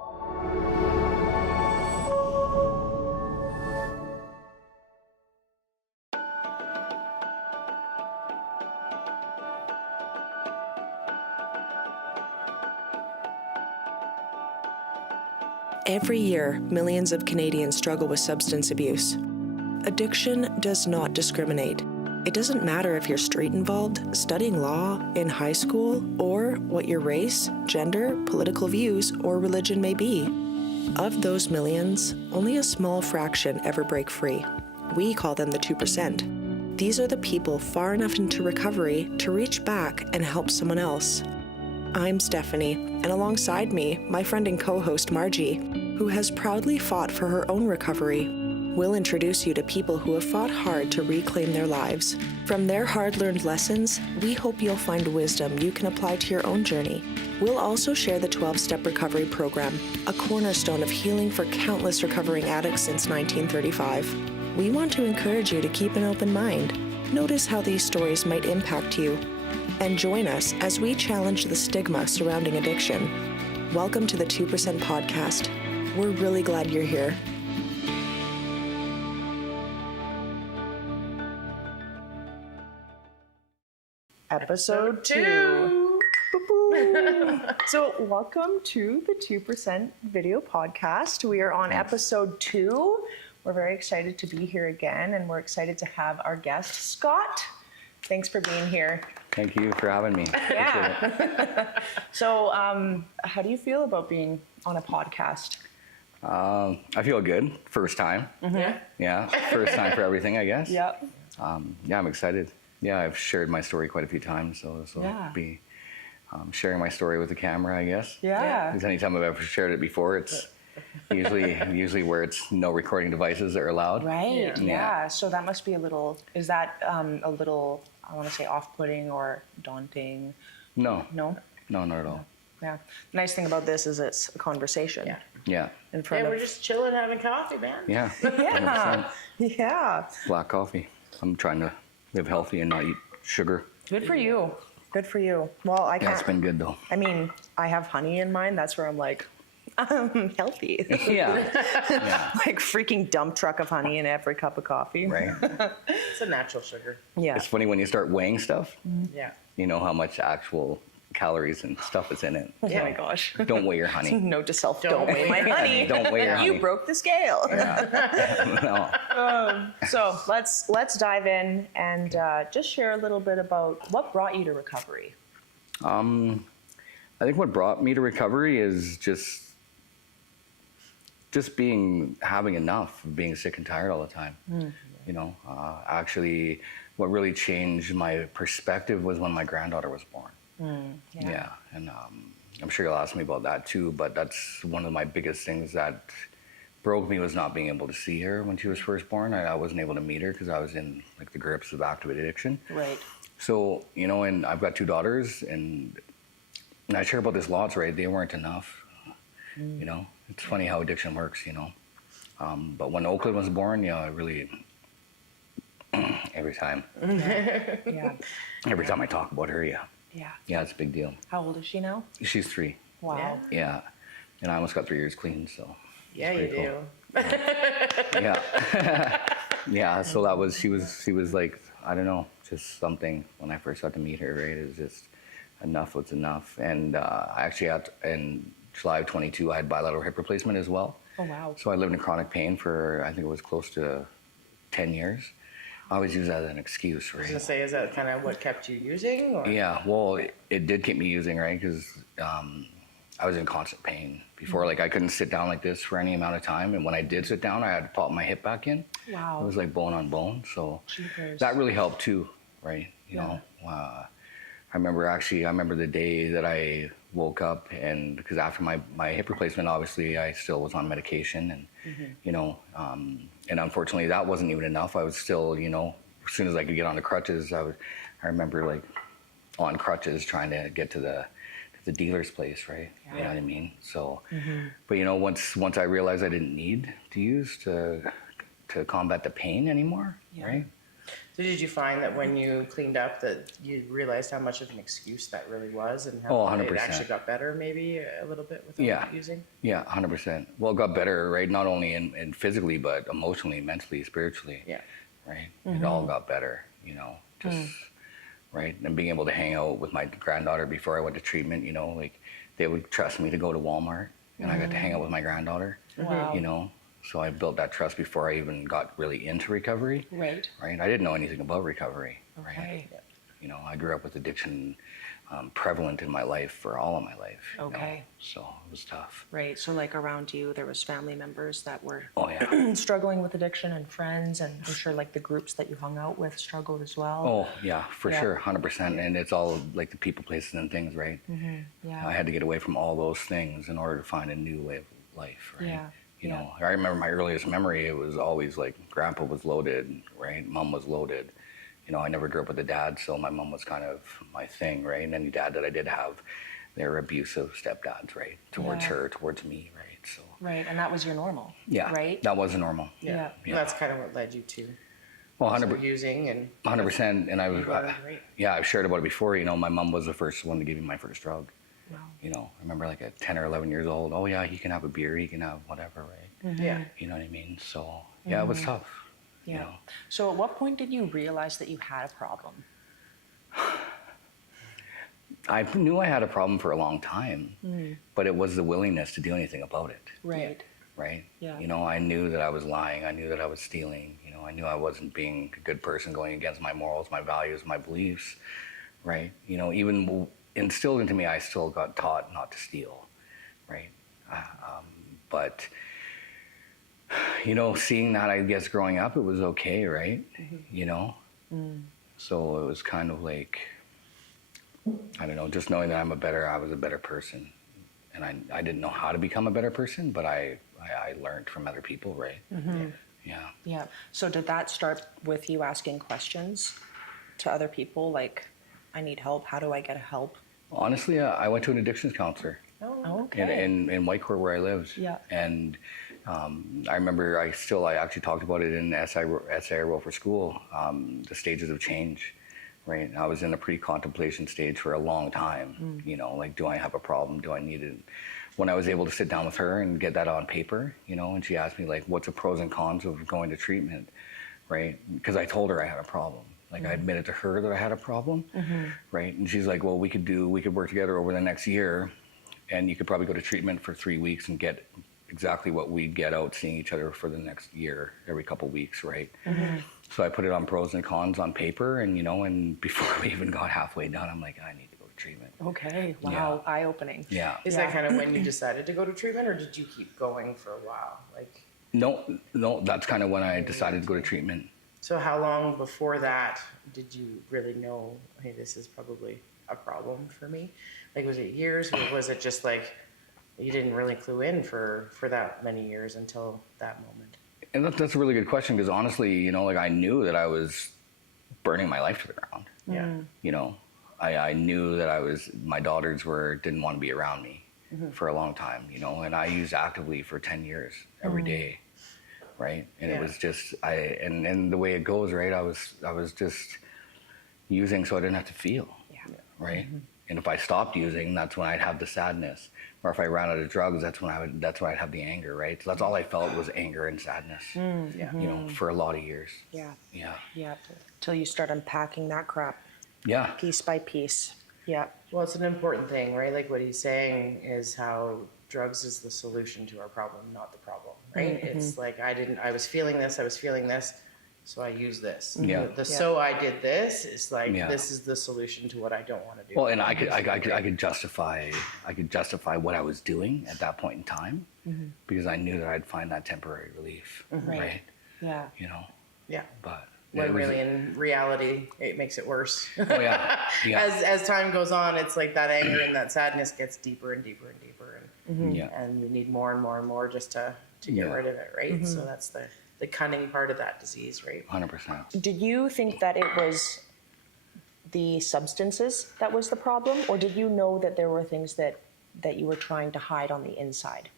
Every year, millions of Canadians struggle with substance abuse. Addiction does not discriminate. It doesn't matter if you're street involved, studying law, in high school, or what your race, gender, political views, or religion may be. Of those millions, only a small fraction ever break free. We call them the 2%. These are the people far enough into recovery to reach back and help someone else. I'm Stephanie, and alongside me, my friend and co-host Margie, who has proudly fought for her own recovery. We'll introduce you to people who have fought hard to reclaim their lives. From their hard-learned lessons, we hope you'll find wisdom you can apply to your own journey. We'll also share the 12-Step Recovery Program, a cornerstone of healing for countless recovering addicts since 1935. We want to encourage you to keep an open mind. Notice how these stories might impact you. And join us as we challenge the stigma surrounding addiction. Welcome to the 2% Podcast. We're really glad you're here. Episode 2. So welcome to the 2% Video Podcast. We are on episode 2. We're very excited to be here again, and we're excited to have our guest, Scott. Thanks for being here. Thank you for having me. Yeah. So, how do you feel about being on a podcast? I feel good. First time. Mm-hmm. Yeah. First time for everything, I guess. Yep. Yeah, I'm excited. Yeah, I've shared my story quite a few times, so this will be sharing my story with the camera, I guess. Yeah. Because anytime I've ever shared it before, it's usually where it's no recording devices are allowed. Right. Yeah. So that must be a little. Is that a little? I want to say off-putting or daunting. No. No. No, not at all. Yeah. The nice thing about this is it's a conversation. Yeah. Yeah. In front we're just chilling, having coffee, man. Yeah. Yeah. 100%. Yeah. Black coffee. I'm trying to live healthy and not eat sugar. Good for you. Good for you. Well, I can't. Yeah, it's been good though. I mean, I have honey in mine. That's where I'm like, I'm healthy. Yeah. Like freaking dump truck of honey in every cup of coffee. Right. It's a natural sugar. Yeah. It's funny when you start weighing stuff, Yeah. you know how much actual calories and stuff is in it. Oh my gosh. Don't weigh your honey. Note to self, don't weigh my honey. Don't weigh your honey. You broke the scale. No. So let's dive in and just share a little bit about what brought you to recovery. I think what brought me to recovery is just having enough of being sick and tired all the time. You know, actually, what really changed my perspective was when my granddaughter was born. Yeah. And I'm sure you'll ask me about that too, but that's one of my biggest things that broke me was not being able to see her when she was first born. I wasn't able to meet her because I was in like the grips of active addiction. Right. So, you know, and I've got 2 daughters and I share about this lots, right? They weren't enough. You know, it's funny how addiction works, you know. But when Oakland was born, yeah, I really, every time I talk about her, yeah, it's a big deal. How old is she now? She's 3. Wow. Yeah. And I almost got 3 years clean, so. Yeah, you do. Yeah. Yeah, so that was, she was like, I don't know, just something when I first got to meet her, right? It was just enough was enough. And I actually in July of 22, I had bilateral hip replacement as well. Oh, wow. So I lived in chronic pain for, I think it was close to 10 years. I always use that as an excuse, right? I was gonna say, is that kind of what kept you using? Or? Yeah, well, it did keep me using, right? Because I was in constant pain before. Like I couldn't sit down like this for any amount of time, and when I did sit down, I had to pop my hip back in. Wow. It was like bone on bone, so Jeepers. that really helped too, right? You know, I remember the day that I woke up, and because after my hip replacement, obviously I still was on medication, and you know, and unfortunately that wasn't even enough. I was still, you know, as soon as I could get on the crutches, I remember like on crutches trying to get to the dealer's place, right? Yeah. You know what I mean? So, but you know, once I realized I didn't need to use to combat the pain anymore, right? So did you find that when you cleaned up that you realized how much of an excuse that really was, and how 100%. it actually got better maybe a little bit without using? Yeah, 100%. Well, it got better, right? Not only in physically, but emotionally, mentally, spiritually. Yeah. Right? It all got better, you know, just, right? And being able to hang out with my granddaughter before I went to treatment, you know, like they would trust me to go to Walmart, and I got to hang out with my granddaughter, Wow. you know? So I built that trust before I even got really into recovery. Right. Right? I didn't know anything about recovery. Right? Okay. You know, I grew up with addiction prevalent in my life for all of my life. you know? Okay. So it was tough. Right. So like around you, there was family members that were Oh, yeah. struggling with addiction, and friends, and I'm sure like the groups that you hung out with struggled as well. Oh, yeah, for Yeah. sure, 100%. And it's all like the people, places, and things, right? Yeah. I had to get away from all those things in order to find a new way of life, right? Yeah. You know, I remember my earliest memory, it was always like grandpa was loaded, right? Mom was loaded. You know, I never grew up with a dad, so my mom was kind of my thing, right? And any dad that I did have, they were abusive stepdads, right? Towards Yeah. her, towards me, right? So, Right. And that was your normal. yeah, Right. that wasn't normal. Yeah. And that's kind of what led you to Well, so 100%. using and 100%. And I was, learned, right? yeah, I've shared about it before. You know, my mom was the first one to give me my first drug. Wow. You know, I remember like at 10 or 11 years old, oh yeah, he can have a beer, he can have whatever, right? Yeah. You know what I mean? So, yeah, it was tough. Yeah. You know? So at what point did you realize that you had a problem? I knew I had a problem for a long time, but it was the willingness to do anything about it, Right. right? Yeah. You know, I knew that I was lying. I knew that I was stealing. You know, I knew I wasn't being a good person, going against my morals, my values, my beliefs, right? You know, even instilled into me, I still got taught not to steal, right? But, you know, seeing that, I guess, growing up, it was okay, right? You know? So it was kind of like, I don't know, just knowing that I was a better person. And I didn't know how to become a better person, but I learned from other people, right? Yeah. Yeah. So did that start with you asking questions to other people, like, I need help, how do I get help? Honestly, I went to an addictions counselor Oh, okay. in Whitecourt where I lived. Yeah. And I remember I actually talked about it in the essay I wrote for school, the stages of change, right? I was in a pre-contemplation stage for a long time, you know, like, do I have a problem? Do I need it? When I was able to sit down with her and get that on paper, you know, and she asked me, like, what's the pros and cons of going to treatment, right? Because I told her I had a problem. Like, I admitted to her that I had a problem, right? And she's like, well, we could work together over the next year, and you could probably go to treatment for 3 weeks and get exactly what we'd get out seeing each other for the next year, every couple weeks, right? So I put it on pros and cons on paper, and, you know, and before we even got halfway done, I'm like, I need to go to treatment. Okay. Wow. Eye-opening. Yeah. Is Yeah. that kind of when you decided to go to treatment, or did you keep going for a while? Like, No, that's kind of when I decided to go to treatment. so how long before that did you really know, hey, this is probably a problem for me? Like, was it years, or was it just like you didn't really clue in for that many years until that moment? And that's a really good question, because honestly, you know, like, I knew that I was burning my life to the ground. Yeah. You know, I knew that my daughters didn't want to be around me for a long time, you know, and I used actively for 10 years every day, right? And it was just, and the way it goes, right, I was just using so I didn't have to feel, right? And if I stopped using, that's when I'd have the sadness. Or if I ran out of drugs, that's when I'd have the anger, right? So that's all I felt was anger and sadness, Yeah. you know, for a lot of years. Yeah. Yeah. Yeah. Till you start unpacking that crap Yeah. piece by piece. Yeah. Well, it's an important thing, right? Like, what he's saying is how drugs is the solution to our problem, not the problem, right? It's like, I was feeling this, so I use this. Yeah. So I did this is like, Yeah. this is the solution to what I don't want to do. Well, and I could justify what I was doing at that point in time, because I knew that I'd find that temporary relief, right? Yeah. You know, Yeah. but When it was- really in reality, it makes it worse. oh yeah, yeah, As time goes on, it's like that anger and that sadness gets deeper and deeper and deeper, yeah. and you need more and more and more just to get Yeah. rid of it, right? So that's the cunning part of that disease, right? 100%. Did you think that it was the substances that was the problem, or did you know that there were things that you were trying to hide on the inside?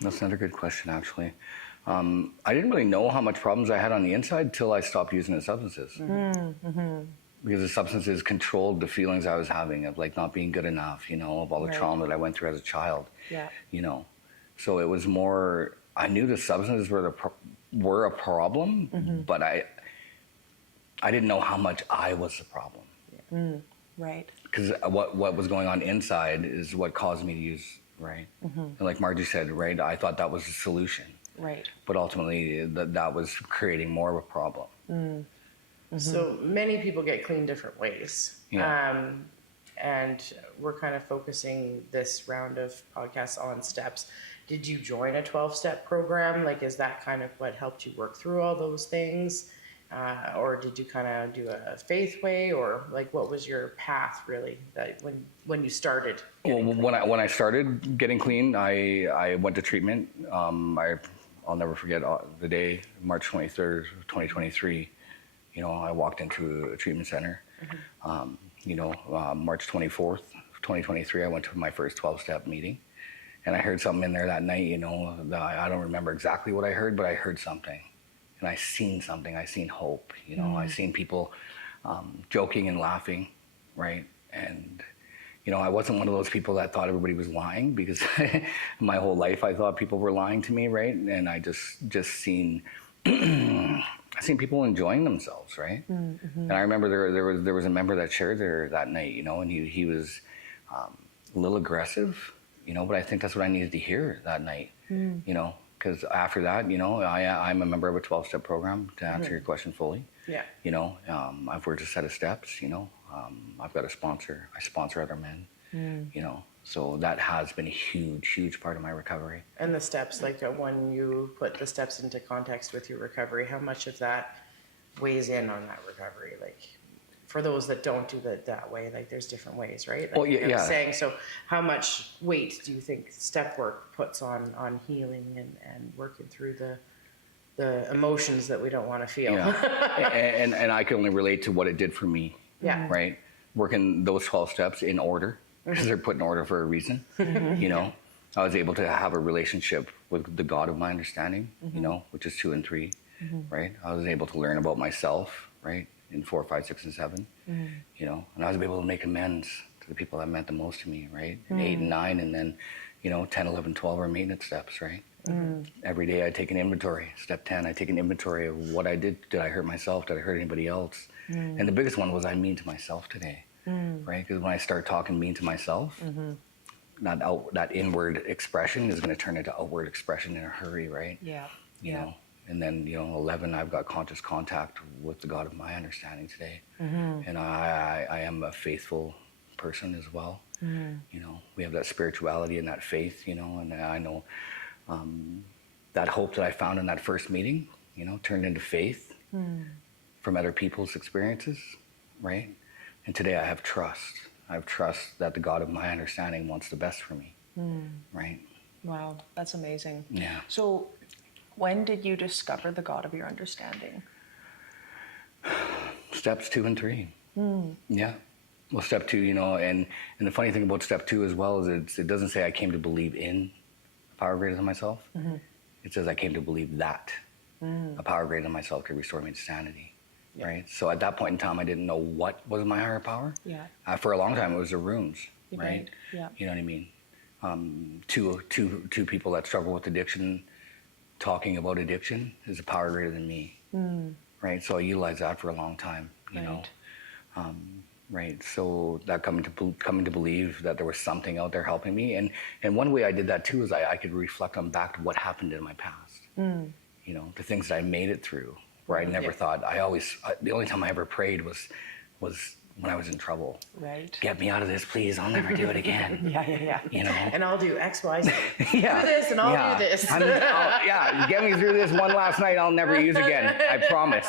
That's another good question, actually. I didn't really know how much problems I had on the inside till I stopped using the substances. Because the substances controlled the feelings I was having of like not being good enough, you know, of all the trauma that I went through as a child. Yeah. You know, so it was more, I knew the substances were a problem, but I didn't know how much I was the problem. Right. Because what was going on inside is what caused me to use, right? And like Margie said, right, I thought that was the solution. Right. But ultimately, that was creating more of a problem. So many people get clean different ways. Yeah. And we're kind of focusing this round of podcasts on steps. Did you join a 12-step program? Like, is that kind of what helped you work through all those things? Or did you kind of do a faith way, or like what was your path really that when you started? Well, when I started getting clean, I went to treatment. I'll never forget the day, March 23rd, 2023. You know, I walked into a treatment center. You know, March 24th, 2023, I went to my first 12-step meeting, and I heard something in there that night. You know, that I don't remember exactly what I heard, but I heard something. And I seen something. I seen hope. You know, I seen people joking and laughing, right? And you know, I wasn't one of those people that thought everybody was lying, because my whole life I thought people were lying to me, right? And I just seen I seen people enjoying themselves, right? And I remember there was a member that shared there that night, you know, and he was a little aggressive, you know, but I think that's what I needed to hear that night, you know. Because after that, you know, I'm a member of a 12-step program, to answer your question fully. Yeah. You know, I've worked a set of steps, you know. I've got a sponsor. I sponsor other men, you know. So that has been a huge part of my recovery. And the steps, like when you put the steps into context with your recovery, how much of that weighs in on that recovery? Like, for those that don't do that way, like there's different ways, right? Like Well, yeah. Saying, so how much weight do you think step work puts on healing and working through the emotions that we don't want to feel? Yeah. and I can only relate to what it did for me. Yeah. Right? Working those 12 steps in order, because they're put in order for a reason. You know, I was able to have a relationship with the God of my understanding, you know, which is 2 and 3, right? I was able to learn about myself, right? In 4, 5, 6, and 7, you know, and I was able to make amends to the people that meant the most to me, right? And 8 and 9, and then, you know, 10, 11, 12 are maintenance steps, right? Every day I take an inventory. Step 10, I take an inventory of what I did. Did I hurt myself? Did I hurt anybody else? And the biggest one was, I mean to myself today, right? Because when I start talking mean to myself, that inward expression is going to turn into outward expression in a hurry, right? Yeah. You know. And then, you know, 11, I've got conscious contact with the God of my understanding today. And I am a faithful person as well. You know, we have that spirituality and that faith, you know, and I know that hope that I found in that first meeting, you know, turned into faith from other people's experiences, right? And today I have trust. I have trust that the God of my understanding wants the best for me, right? Wow, that's amazing. Yeah. So, when did you discover the God of your understanding? Steps 2 and 3. Yeah. Well, step 2, you know, and the funny thing about step 2 as well is it doesn't say I came to believe in a power greater than myself. It says I came to believe that a power greater than myself could restore me to sanity. Right. So at that point in time, I didn't know what was my higher power. Yeah. For a long time, it was the runes. Right. Yeah. You know what I mean? Two people that struggle with addiction, talking about addiction is a power greater than me. Right. So I utilized that for a long time. You know. Right. So that coming to believe that there was something out there helping me, and one way I did that too is I could reflect on back to what happened in my past. You know, the things that I made it through, where I never thought. The only time I ever prayed was when I was in trouble. Right. Get me out of this, please. I'll never do it again. Yeah. You know. And I'll do X, Y, Z. Yeah. Do this and I'll do this. Get me through this one last night. I'll never use again. I promise.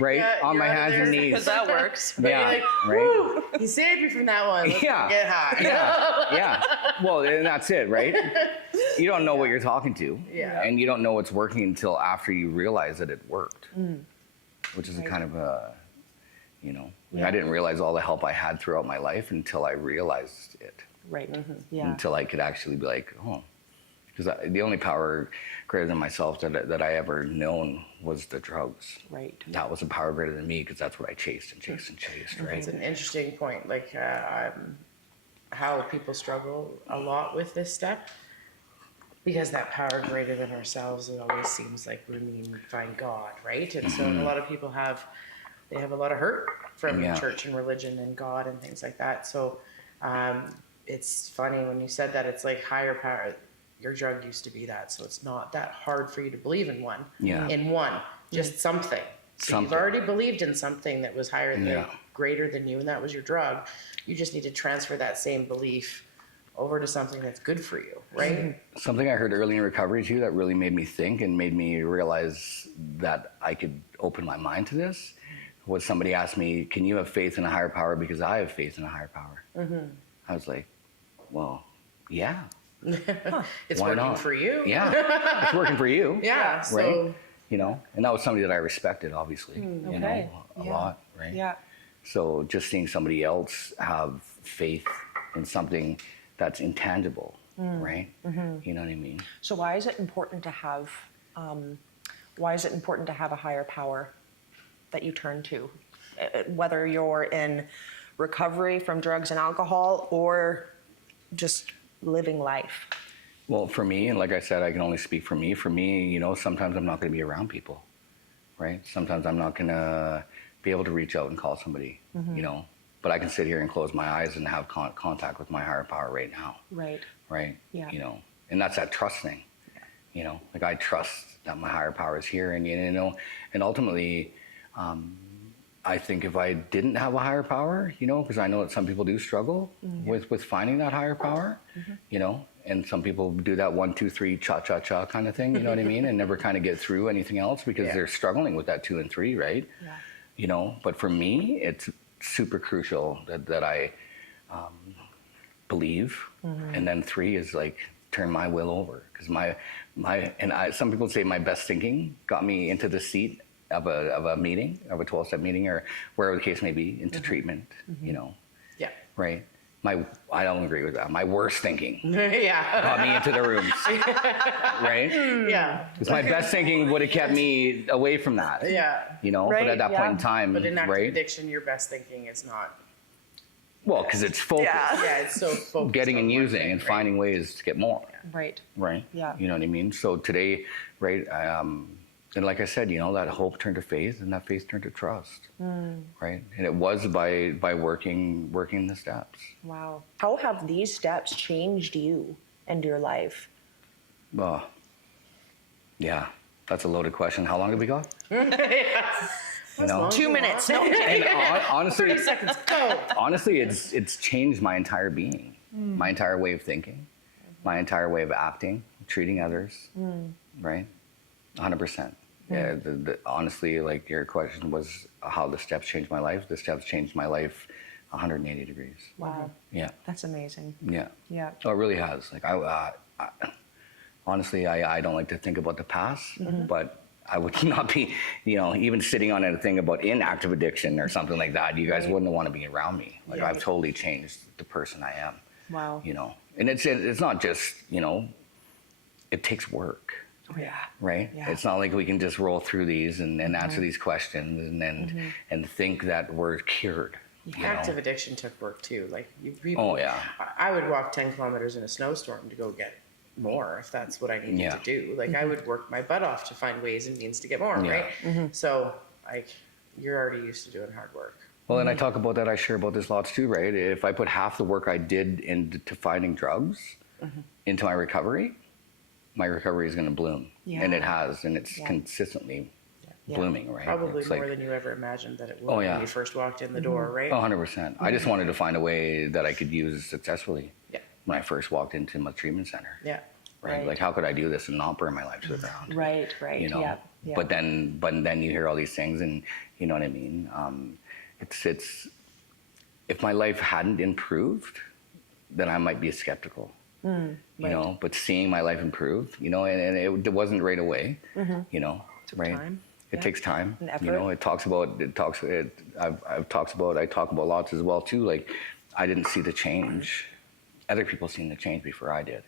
Right? Yeah, on my hands and knees. Because that works. Yeah. Like, right. He saved you from that one. Let's Yeah. get high. Yeah. Well, and that's it, right? You don't know what you're talking to. Yeah. And you don't know what's working until after you realize that it worked. Which is a kind of a, you know, I didn't realize all the help I had throughout my life until I realized it. Right. Yeah. Until I could actually be like, oh, because the only power greater than myself that I ever known was the drugs. Right. That was a power greater than me, because that's what I chased and chased and chased, right? It's an interesting point, like how people struggle a lot with this step, because that power greater than ourselves, it always seems like we find God, right? And so a lot of people have a lot of hurt from church and religion and God and things like that. So it's funny when you said that, it's like higher power. Your drug used to be that, so it's not that hard for you to believe in one. Yeah. In one, just something. So you've already believed in something that was higher than, greater than you, and that was your drug. You just need to transfer that same belief over to something that's good for you, right? Something I heard early in recovery too that really made me think and made me realize that I could open my mind to this was somebody asked me, "Can you have faith in a higher power because I have faith in a higher power?" I was like, "Well, yeah." It's Why working not? for you. Yeah, it's working for you. Yeah. Right. So You know, and that was somebody that I respected, obviously. You know, a lot. Right. Yeah. So just seeing somebody else have faith in something that's intangible, right? You know what I mean? So why is it important to have a higher power that you turn to, whether you're in recovery from drugs and alcohol or just living life? Well, for me, and like I said, I can only speak for me. For me, you know, sometimes I'm not going to be around people, right? Sometimes I'm not going to be able to reach out and call somebody, you know. But I can sit here and close my eyes and have contact with my higher power right now. Right. Right? Yeah. You know, and that's that trust thing. You know, like I trust that my higher power is here, and you know, and ultimately, I think if I didn't have a higher power, you know, because I know that some people do struggle with finding that higher power, you know, and some people do that 1, 2, 3 cha kind of thing, you know what I mean, and never kind of get through anything else because they're struggling with that 2 and 3, right? Yeah. You know, but for me, it's super crucial that I believe, and then 3 is like turn my will over, because some people say my best thinking got me into the seat of a meeting, of a 12-step meeting, or wherever the case may be, into treatment, you know. yeah. Right. I don't agree with that. My worst thinking Yeah. got me into the rooms. Right? Yeah. Because my best thinking would have kept me away from that. Yeah. You know, Right, but at that point in time, But in active right? addiction, your best thinking is not. Well, because it's focused. Yeah, it's so focused Getting on and one using thing, and right? finding ways to get more. Right. Right? Yeah. You know what I mean? So today, right, and like I said, you know, that hope turned to faith, and that faith turned to trust. Right? And it was by working the steps. Wow. How have these steps changed you and your life? Well, yeah, that's a loaded question. How long did we go? You know? 2 minutes. No. And honestly, 30 seconds, go. honestly, it's changed my entire being, my entire way of thinking, my entire way of acting, treating others, right? 100%. Yeah, honestly, like your question was how the steps changed my life. The steps changed my life 180 degrees. Wow. Yeah, That's amazing. yeah. Yeah. Oh, it really has. Like honestly, I don't like to think about the past, but I would not be, you know, even sitting on anything about inactive addiction or something like that. You guys wouldn't want to be around me. Like I've totally changed the person I am. Wow. You know, and it's not just, you know, it takes work. Oh, yeah. Right? Yeah. It's not like we can just roll through these and answer these questions and think that we're cured. You know? Active addiction took work too. Like you. Oh, yeah. I would walk 10 kilometers in a snowstorm to go get more if that's what I needed to do. Like I would work my butt off to find ways and means to get more, right? So like you're already used to doing hard work. Well, and I talk about that. I share about this lots too, right? If I put half the work I did into finding drugs into my recovery is going to bloom. Yeah. And it has, and it's consistently blooming, right? Probably It's more like, than you ever imagined that it would Oh, when yeah. you first walked in the door, right? 100%. I just wanted to find a way that I could use successfully Yeah. when I first walked into my treatment center. Yeah. Right? Right. Like, how could I do this and not burn my life to the ground? Right. You know? Yeah. Yeah. But then you hear all these things, and you know what I mean? It's if my life hadn't improved, then I might be skeptical. You know, but seeing my life improve, you know, and it wasn't right away, you know, right? time. It takes time. And effort. You know, I talk about lots as well too. Like, I didn't see the change other people seen the change before I did,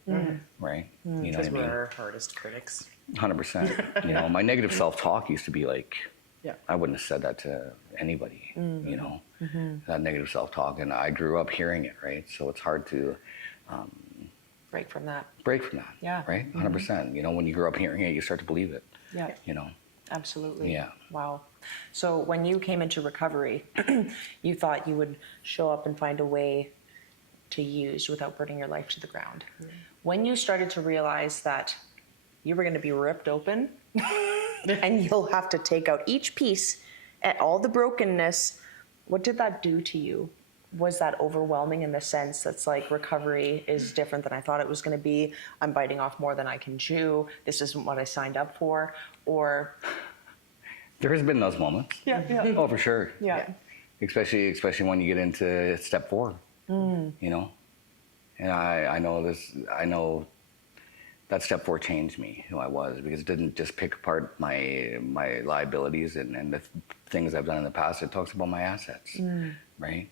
right? You know what I Because mean? we're our hardest critics. 100%. You know, my negative self-talk used to be like, Yeah. I wouldn't have said that to anybody, you know, that negative self-talk. And I grew up hearing it, right? So it's hard to Break from that. break from that, Yeah. right? 100%. You know, when you grow up hearing it, you start to believe it, Yeah. you know? Absolutely. Yeah. Wow. So when you came into recovery, you thought you would show up and find a way to use without burning your life to the ground. When you started to realize that you were going to be ripped open and you'll have to take out each piece at all the brokenness, what did that do to you? Was that overwhelming in the sense that's like recovery is different than I thought it was going to be? I'm biting off more than I can chew. This isn't what I signed up for. Or There has been those moments. yeah. Oh, for sure. Yeah. Especially when you get into step 4, you know? And I know that step 4 changed me, who I was, because it didn't just pick apart my liabilities and the things I've done in the past. It talks about my assets, right?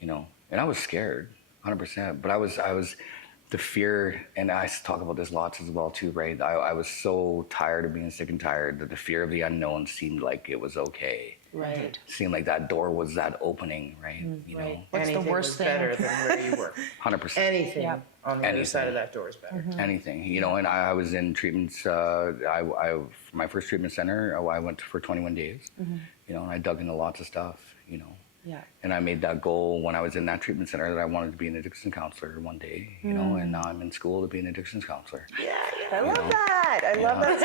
You know, and I was scared, 100%. But I was the fear, and I talk about this lots as well too, right? I was so tired of being sick and tired that the fear of the unknown seemed like it was okay. Right. Seemed like that door was that opening, right? You right. know, What's the Anything worst was thing? better than where you were. 100%. Anything Yeah. on the other Anything. side of that door is better. Anything, you know. And I was in treatments. I for my first treatment center, I went for 21 days. You know, and I dug into lots of stuff, you know. Yeah. And I made that goal when I was in that treatment center that I wanted to be an addiction counselor one day, you know. And now I'm in school to be an addictions counselor. I love that. I love that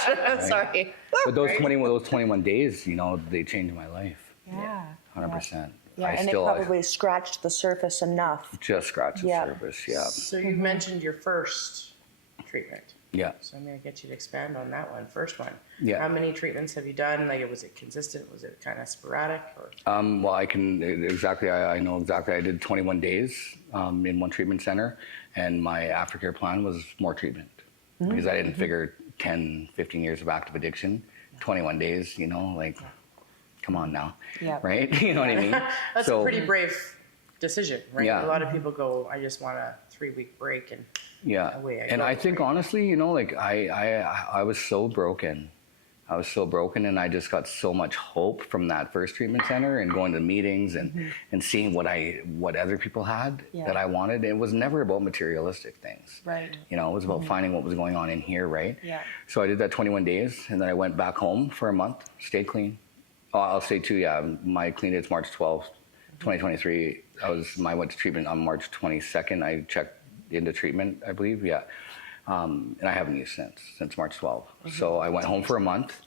so much. Sorry. But those 21 days, you know, they changed my life. Yeah. 100%. Yeah, I and still it probably scratched the surface enough. just scratched the Yeah. surface. Yeah. So you mentioned your first treatment. Yeah. So I'm going to get you to expand on that one. First one. Yeah. How many treatments have you done? Like, was it consistent? Was it kind of sporadic? Or? Well, I can exactly. I know exactly. I did 21 days in one treatment center, and my aftercare plan was more treatment because I didn't figure 10, 15 years of active addiction, 21 days. You know, like, come on now, Yeah. right? You know what I mean? That's a pretty brave decision, right? Yeah. A lot of people go, I just want a 3-week break, and Yeah, away I and go, I think right? honestly, you know, like I was so broken. I was so broken, and I just got so much hope from that first treatment center and going to meetings and seeing what other people had Yeah. that I wanted. It was never about materialistic things. Right. You know, it was about finding what was going on in here, right? Yeah. So I did that 21 days, and then I went back home for a month, stayed clean. Oh, I'll say too, yeah, my clean date's March 12th, 2023. I went to treatment on March 22nd. I checked into treatment, I believe, yeah. And I haven't used since March 12th. So I went home for a month.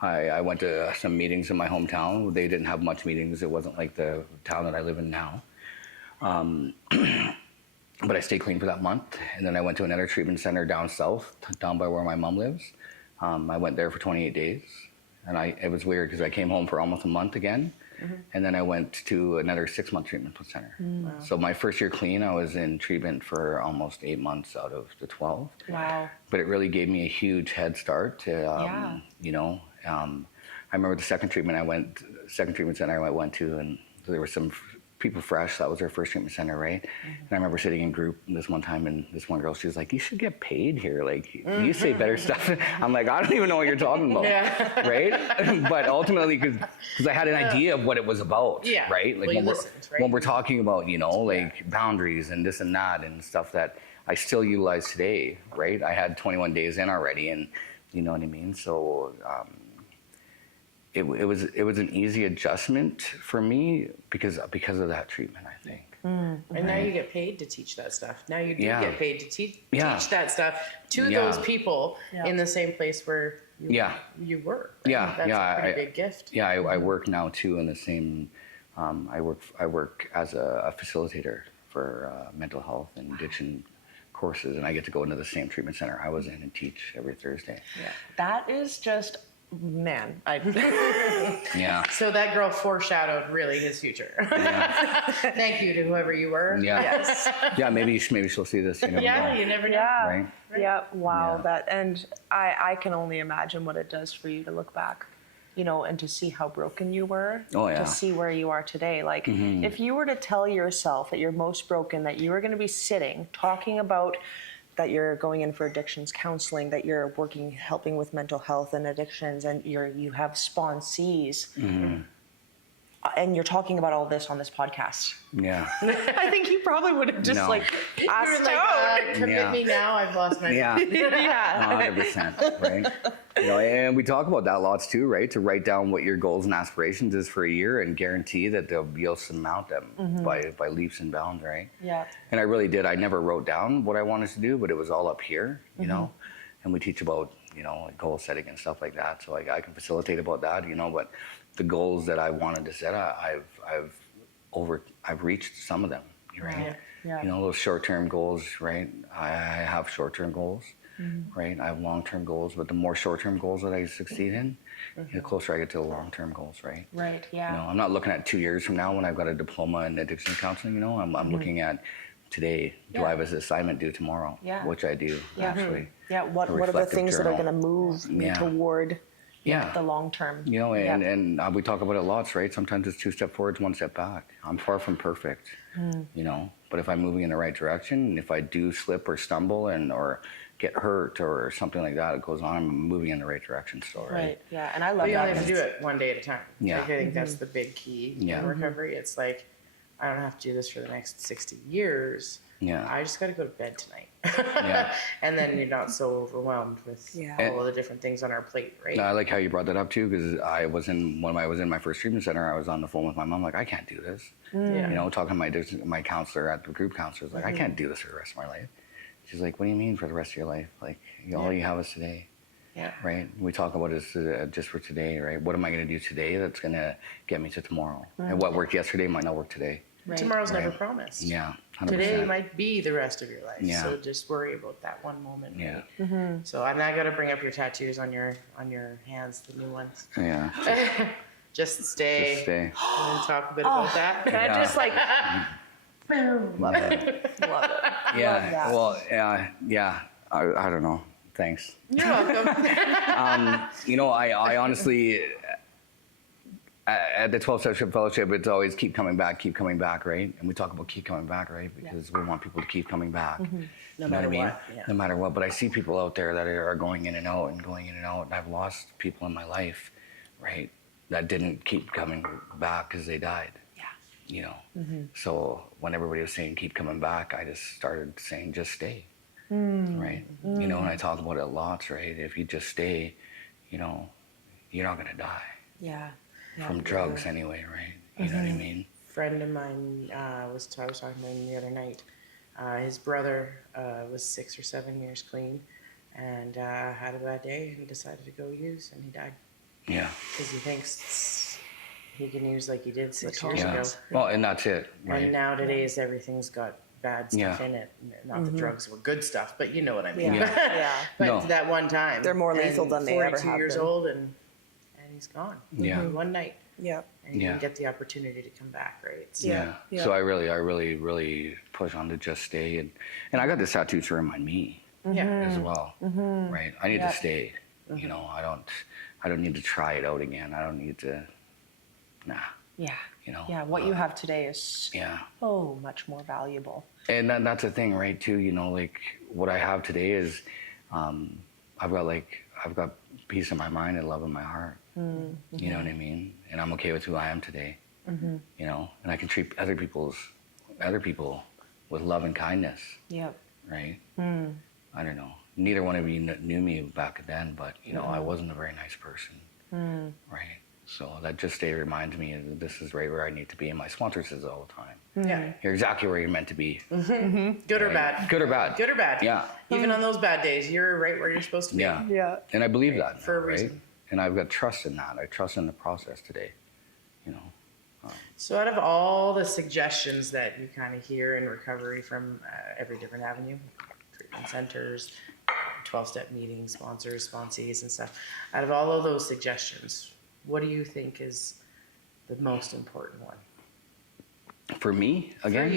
I went to some meetings in my hometown. They didn't have much meetings. It wasn't like the town that I live in now. But I stayed clean for that month. And then I went to another treatment center down south, down by where my mom lives. I went there for 28 days. And it was weird because I came home for almost a month again. And then I went to another 6-month treatment center. Wow. So my first year clean, I was in treatment for almost 8 months out of the 12. Wow. But it really gave me a huge head start to, Yeah. you know, I remember the second treatment center I went to, and there were some people fresh. That was their first treatment center, right? And I remember sitting in group this one time, and this one girl, she was like, "You should get paid here. Like, you say better stuff." I'm like, "I don't even know what you're talking about," Yeah. right? But ultimately, because I had an idea of what it was about, Yeah. right? Like Well, you when listened, right? when we're talking about, you know, like boundaries and this and that and stuff that I still utilize today, right? I had 21 days in already, and you know what I mean. So it was an easy adjustment for me because of that treatment, I think. And now you get paid to teach that stuff. Now you do Yeah. get paid to teach that stuff to Yeah. those people Yeah. in the same place where you, Yeah. you were. Right? Yeah, That's yeah, a pretty big gift. Yeah, I work now too in the same. I work as a facilitator for mental health and addiction courses, and I get to go into the same treatment center I was in and teach every Thursday. Yeah. That is just, man. Yeah. So that girl foreshadowed really his future. Thank you to whoever you were. Yeah. Yes. Yeah, maybe she'll see this. You never Yeah, know. you never know. Yeah. Right? Yeah. Wow. Yeah. That, and I can only imagine what it does for you to look back you know, and to see how broken you were, Oh, yeah. to see where you are today. Like, if you were to tell yourself that you're most broken, that you were going to be sitting, talking about that you're going in for addictions counseling, that you're working, helping with mental health and addictions, and you have sponsees, and you're talking about all this on this podcast, Yeah. I think you probably would have just No. like asked out. Commit Yeah. me now. I've lost my. Yeah. Yeah. 100%, right? You know, and we talk about that lots too, right? To write down what your goals and aspirations is for a year and guarantee that you'll surmount them by leaps and bounds, right? Yeah. And I really did. I never wrote down what I wanted to do, but it was all up here, you know? And we teach about, you know, like goal setting and stuff like that. So I can facilitate about that, you know, but the goals that I wanted to set, I've reached some of them, right? Yeah. Yeah. You know, those short-term goals, right? I have short-term goals, right? I have long-term goals, but the more short-term goals that I succeed in, the closer I get to the long-term goals, right? Right. Yeah. You know, I'm not looking at 2 years from now when I've got a diploma in addiction counseling, you know, I'm looking at today, do I have this assignment due tomorrow? Yeah. Which I do, actually. Yeah. What A are the reflective things that are journal. going to move me Yeah. toward Yeah. the long term? You know, and we talk about it lots, right? Sometimes it's 2 steps forward, 1 step back. I'm far from perfect, you know, but if I'm moving in the right direction, if I do slip or stumble or get hurt or something like that, it goes on, I'm moving in the right direction still, right? Right. Yeah. And I love But you that. only have to do it one day at a time. Yeah. Like, I think that's the big key Yeah. in recovery. It's like, I don't have to do this for the next 60 years. Yeah. I just got to go to bed tonight. Yeah. And then you're not so overwhelmed with Yeah. all of the different things on our plate, right? No, I like how you brought that up too, because when I was in my first treatment center, I was on the phone with my mom, like, I can't do this. Yeah. You know, talking to my counselor at the group counselor, like, I can't do this for the rest of my life. She's like, what do you mean for the rest of your life? Like, all you have is today, Yeah. right? We talk about is just for today, right? What am I going to do today that's going to get me to tomorrow? And what worked yesterday might not work today. Right. Tomorrow's never Right. promised. Yeah, 100%. Today might be the rest of your life. Yeah. So just worry about that one moment. Yeah. Right? So and I got to bring up your tattoos on your hands, the new ones. Yeah. Just stay. Just stay. And talk a bit about that. Can I just like Love it. love it? Yeah. that. Well, yeah. I don't know. Thanks. You're welcome. You know, I honestly, at the 12-Step Fellowship, it's always keep coming back, right? And we talk about keep coming back, right? Because we want people to keep coming back. No You know matter what I mean? what. Yeah. No matter what. But I see people out there that are going in and out and going in and out. And I've lost people in my life, right, that didn't keep coming back because they died. Yeah. You know? So when everybody was saying keep coming back, I just started saying just stay. Right? You know, and I talk about it lots, right? If you just stay, you know, you're not going to die. Yeah. From drugs anyway, right? You know what I mean? Friend of mine I was talking to him the other night. His brother was 6 or 7 years clean, and had a bad day and decided to go use, and he died Yeah. because he thinks he can use like he did 6 The years Yeah. ago. Well, and that's it, right? And nowadays everything's got bad stuff Yeah. in it. Not that drugs were good stuff, but you know what I mean. Yeah. Yeah. But No. that one time, They're more lethal and than they ever 42 have years been. old, and he's gone. Yeah. One night, Yeah. and you Yeah. didn't get the opportunity to come back, right? So, Yeah. Yeah. So I really push on to just stay, and I got this tattoo to remind me yeah. as well, right? I need Yeah. to stay. You know, I don't need to try it out again. I don't need to. Nah. Yeah. You know. Yeah. What you have today is Yeah. so much more valuable. And that's the thing, right? Too. You know, like what I have today is, I've got peace in my mind and love in my heart. You know what I mean? And I'm okay with who I am today. You know, and I can treat other people with love and kindness, Yep. right? I don't know. Neither one of you knew me back then, but you know, I wasn't a very nice person, right? So that just stay reminds me that this is right where I need to be. And my sponsor says it all the time. Yeah. You're exactly where you're meant to be. Good or bad. Good or bad. Good or bad. Yeah. Even on those bad days, you're right where you're supposed to be. Yeah. Yeah. And I believe that For a now, right? reason. And I've got trust in that. I trust in the process today. You know. So out of all the suggestions that you kind of hear in recovery from every different avenue, treatment centers, 12-step meetings, sponsors, sponsees and stuff, out of all of those suggestions, what do you think is the most important one? For me, again? For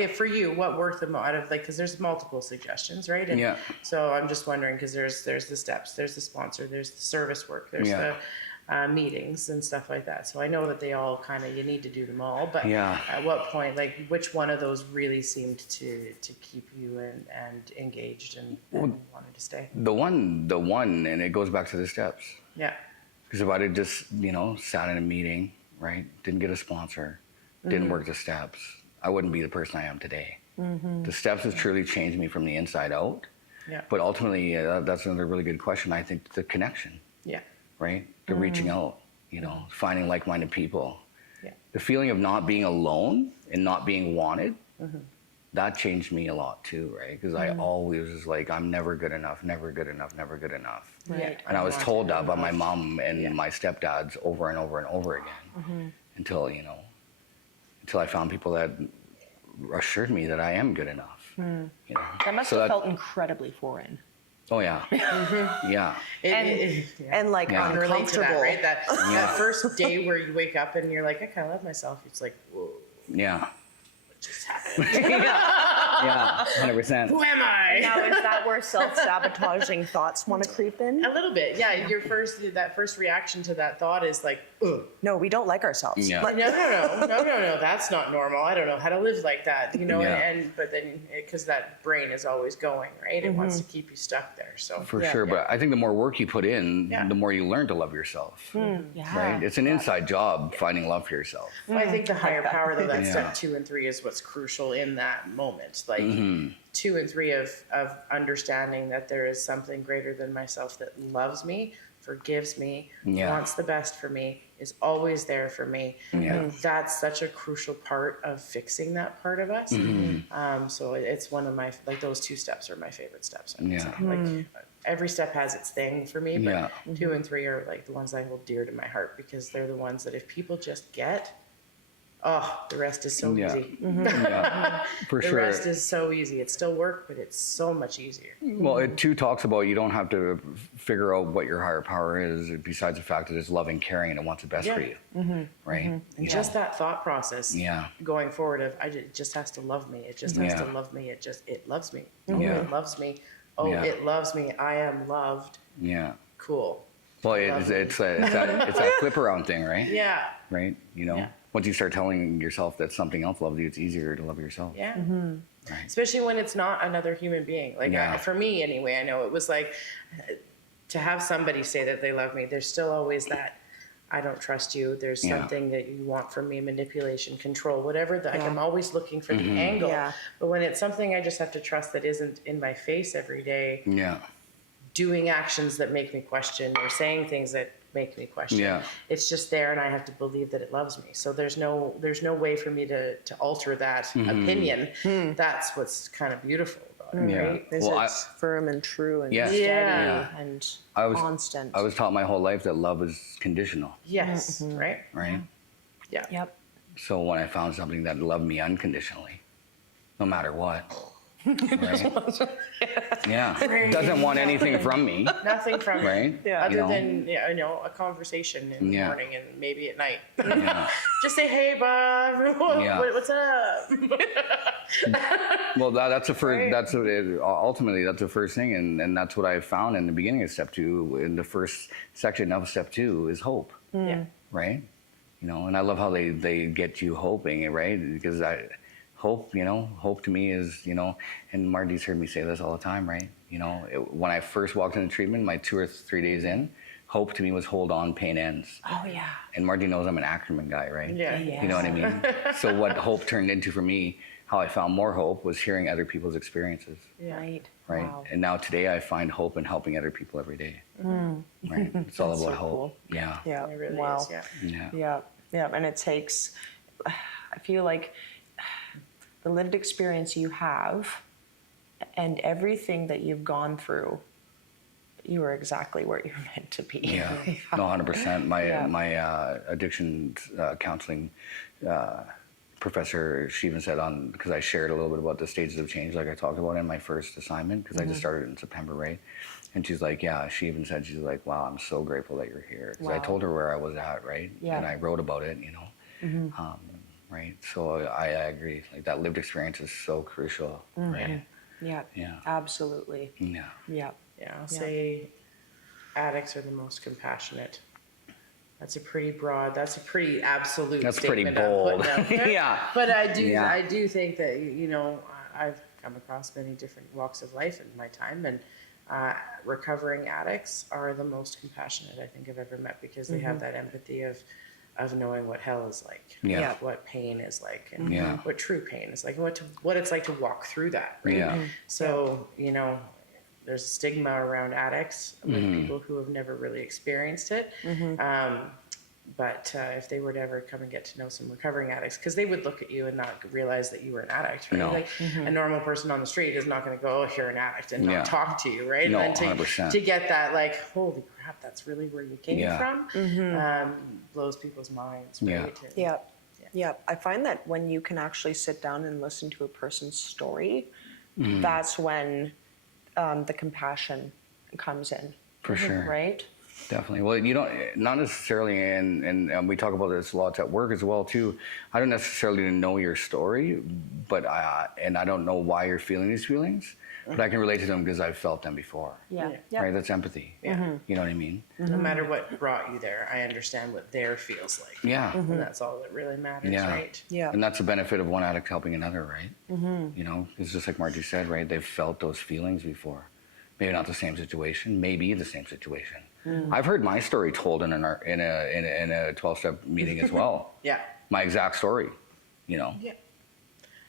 you, for you, what worked the most out of, like, because there's multiple suggestions, right? And Yeah. so I'm just wondering, because there's the steps, there's the sponsor, there's the service work, there's Yeah. meetings and stuff like that. So I know that they all kind of, you need to do them all, but Yeah. at what point, like which one of those really seemed to keep you and engaged and wanted to stay? The one, and it goes back to the steps. Yeah. Because if I'd have just, sat in a meeting, right, didn't get a sponsor, didn't work the steps, I wouldn't be the person I am today. The steps has truly changed me from the inside out. Yeah. But ultimately, that's another really good question. I think the connection, Yeah. right? The reaching out, finding like-minded people. Yeah. The feeling of not being alone and not being wanted, that changed me a lot too, right? Because I always was like, I'm never good enough, never good enough, never good enough. Right. And I was told that by my mom and my stepdads over and over and over again until I found people that assured me that I am good enough. That must have felt incredibly foreign. Oh yeah. Yeah. And like Yeah. I can relate to that, uncomfortable. right? That first day where you wake up and you're like, I kind of love myself. It's like, whoa, Yeah. what just happened? Yeah. 100%. Who am I? Now, is that where self-sabotaging thoughts want to creep in? A little bit, yeah. That first reaction to that thought is like, ugh. No, we don't like ourselves. Yeah. No, that's not normal. I don't know how to live like that, Yeah. but then because that brain is always going, right? It wants to keep you stuck there. So For sure. But I think the more work you put in, Yeah. the more you learn to love yourself. Yeah. Right? It's an inside job finding love for yourself. Well, I think the higher power, though, that Yeah. step 2 and 3 is what's crucial in that moment. Like 2 and 3 of understanding that there is something greater than myself that loves me, forgives me, Yeah. wants the best for me, is always there for me. Yeah. And that's such a crucial part of fixing that part of us. So it's one of my, like those 2 steps are my favorite steps. I would Yeah. say. Like every step has its thing for me, but Yeah. 2 and 3 are like the ones I hold dear to my heart because they're the ones that if people just get, the rest is so Yeah. easy. Yeah. For The sure. rest is so easy. It's still work, but it's so much easier. Well, it too talks about you don't have to figure out what your higher power is, besides the fact that it's loving, caring, and it wants the best for you. Right? And You just know? that thought process Yeah. going forward of, it just has to love me. It just has Yeah. to love me. It loves me. Oh, Yeah. it loves me. Oh, Yeah. it loves me. I am loved. Yeah. Cool. Well, it's that flip around thing, right? Yeah. Right? Yeah. Once you start telling yourself that something else loves you, it's easier to love yourself. Yeah. Right. Especially when it's not another human being. Like Yeah. for me anyway, I know it was like to have somebody say that they love me, there's still always that I don't trust you. There's Yeah. something that you want from me, manipulation, control, whatever. Like I'm always looking for Mm-hmm. the angle. Yeah. But when it's something I just have to trust that isn't in my face every day, Yeah. doing actions that make me question or saying things that make me question. Yeah. It's just there and I have to believe that it loves me. So there's no way for me to alter that opinion. That's what's kind of beautiful about it, Mm-hmm. Yeah. right? Is Well, it firm and true and Yeah. steady Yeah. and I was- constant? I was taught my whole life that love is conditional, Yes, right? right? Yeah. Yep. So when I found something that loved me unconditionally, no matter what, right? Yeah, doesn't want anything from me, Nothing from it. right? Yeah. Other You know? than a conversation in the Yeah. morning and maybe at night. Yeah. Just say, hey, Bob, Yeah. what's up? Well, that's the first. Right. Ultimately that's the first thing, and that's what I found in the beginning of step 2. In the first section of step 2 is hope, Yeah. right? And I love how they get you hoping, right? Because hope to me is, and Margie's heard me say this all the time, right? When I first walked into treatment, my 2 or 3 days in, hope to me was hold on, pain ends. Oh yeah. And Margie knows I'm an Ackerman guy, right? Yeah. You know what I mean? So what hope turned into for me, how I found more hope was hearing other people's experiences, Yeah. Right. right? Wow. And now today I find hope in helping other people every day, right? It's all That's about so hope. cool. Yeah. Yeah. It really wow. is, yeah. Yeah. Yeah. Yeah. And it takes, I feel like the lived experience you have and everything that you've gone through, you are exactly where you're meant to be. Yeah, no, 100%. My Yeah. my addiction counseling professor, she even said because I shared a little bit about the stages of change, like I talked about in my first assignment, because I just started in September, right? And she's like, yeah, she even said, she's like, wow, I'm so grateful that you're here. Because I Wow. told her where I was at, right? Yeah. And I wrote about it, right? So I agree. Like that lived experience is so crucial, right? Yeah. Yeah. Absolutely. Yeah. Yeah. Yeah, I'll say addicts are the most compassionate That's a pretty absolute That's pretty statement I'm bold. putting out there. Yeah. But I do Yeah. think that, I've come across many different walks of life in my time, and recovering addicts are the most compassionate I think I've ever met, because they have that empathy of knowing what hell is like, Yeah. what pain is like, and Yeah. what true pain is like, and what it's like to walk through that. Right? Yeah. So, there's stigma around addicts with people who have never really experienced it. But if they were to ever come and get to know some recovering addicts, because they would look at you and not realize that you were an addict, right? No. Like a normal person on the street is not going to go, oh, you're an addict, and Yeah. not talk to you, right? No, and then 100%. to get that, like, holy crap, that's really where you came Yeah. from, blows people's minds, right? Yeah. And- Yep. Yep. I find that when you can actually sit down and listen to a person's story, that's when the compassion comes in. For sure. Right? Definitely. Well, you don't, not necessarily, and we talk about this lots at work as well too. I don't necessarily know your story, but I don't know why you're feeling these feelings, but I can relate to them because I've felt them before. Yeah. Right. That's empathy. Yeah. You know what I mean? No matter what brought you there, I understand what their feels like. Yeah. And that's all that really matters, Yeah. right? Yeah. And that's the benefit of one addict helping another, right? It's just like Margie said, right? They've felt those feelings before. Maybe not the same situation, maybe the same situation. I've heard my story told in a 12-step meeting as well. Yeah. My exact story, Yeah.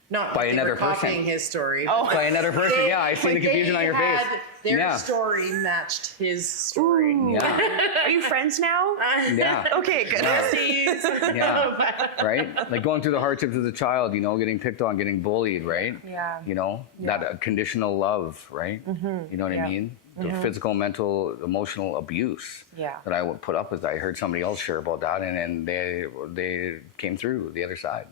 Not By that they another were copying person. his story. Oh. but by another person. they- Yeah, I see the but confusion they on your face. had Their Yeah. story matched his story. Yeah, Are you friends now? yeah, Okay, good. yeah. Right? Like going through the hardships as a child, getting picked on, getting bullied, right? Yeah. That conditional love, right? You know what Yeah. I mean? The physical, mental, emotional abuse Yeah. that I would put up with. I heard somebody else share about that, and they came through the other side.